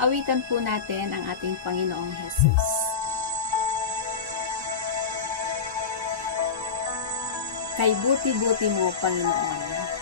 Awitan po natin ang ating Panginoong Jesus. Kay buti-buti mo, Panginoon.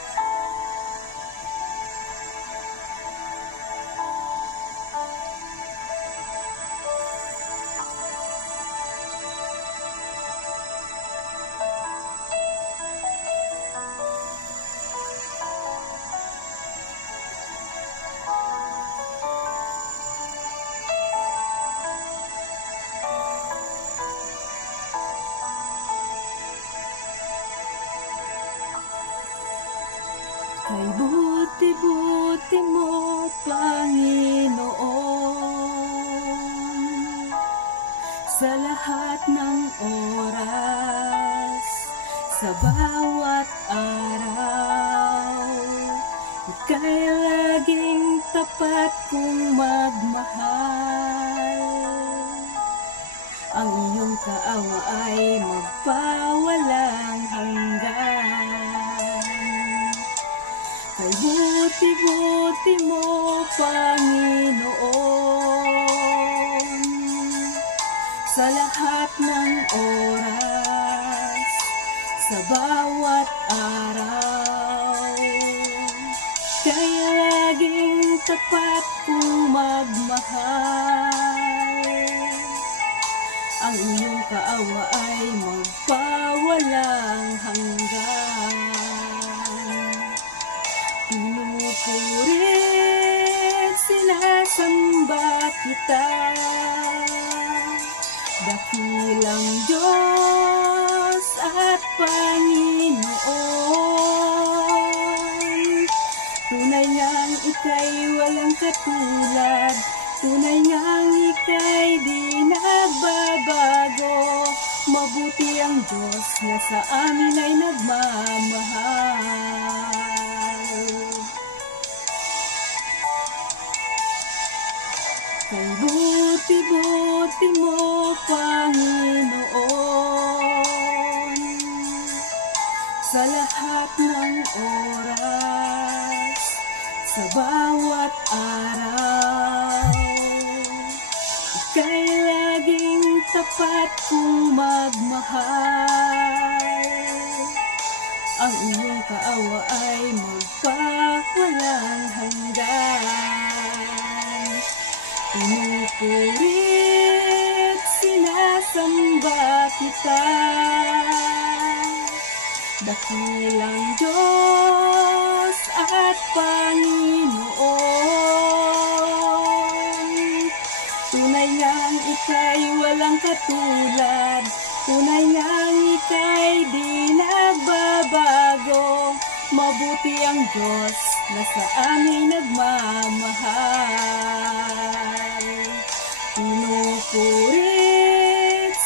Kay buti-buti mo, Panginoon, sa lahat ng oras, sa bawat araw, ika'y laging tapat kong magmahal. Ang iyong kaawa ay magpawalang hanggan. Kay buti-buti mo, Panginoon, sa lahat ng oras, sa bawat araw, kaya laging tapat kong magmahal. Ang iyong kaawa ay magpawalang hanggan. Pinupurit, sinasamba kita, dakilang Diyos at Panginoon. Tunay ngang ika'y walang katulad, tunay ngang ika'y di nagbabago. Mabuti ang Diyos na sa amin ay nagmamahal. Kay buti-buti mo, Panginoon, sa lahat ng oras, sa bawat araw, ika'y laging tapat kong magmahal. Ang iyong kaawa ay magpawalang hanggan. Pinupurit, sinasamba kita, dakilang Diyos at Panginoon. Tunay ngang ika'y walang katulad, tunay ngang ika'y di nagbabago. Mabuti ang Diyos na sa amin nagmamahal. Pinupurit,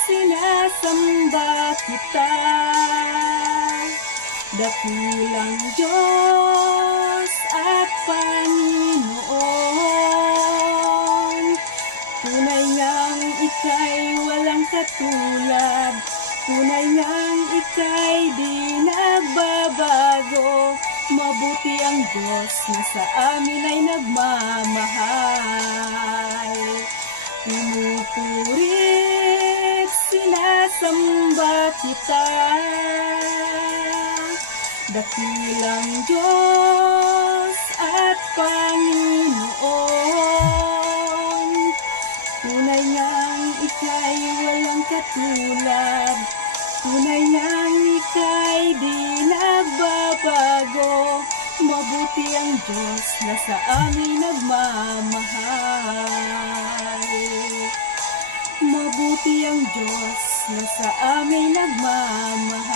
sinasamba kita, dakilang Diyos at Panginoon. Tunay ngang ika'y walang katulad, tunay ngang ika'y di nagbabago. Mabuti ang Diyos na sa amin ay nagmamahal. Pinupurit, sinasamba kita, dakilang Diyos at Panginoon. Tunay ngang ika'y walang katulad, tunay ngang ika'y di nagbabago. Mabuti ang Diyos na sa amin nagmamahal. Mabuti ang Diyos na sa amin nagmamahal.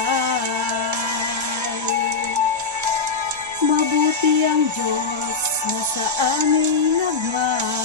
Mabuti ang Diyos na sa amin nagmamahal.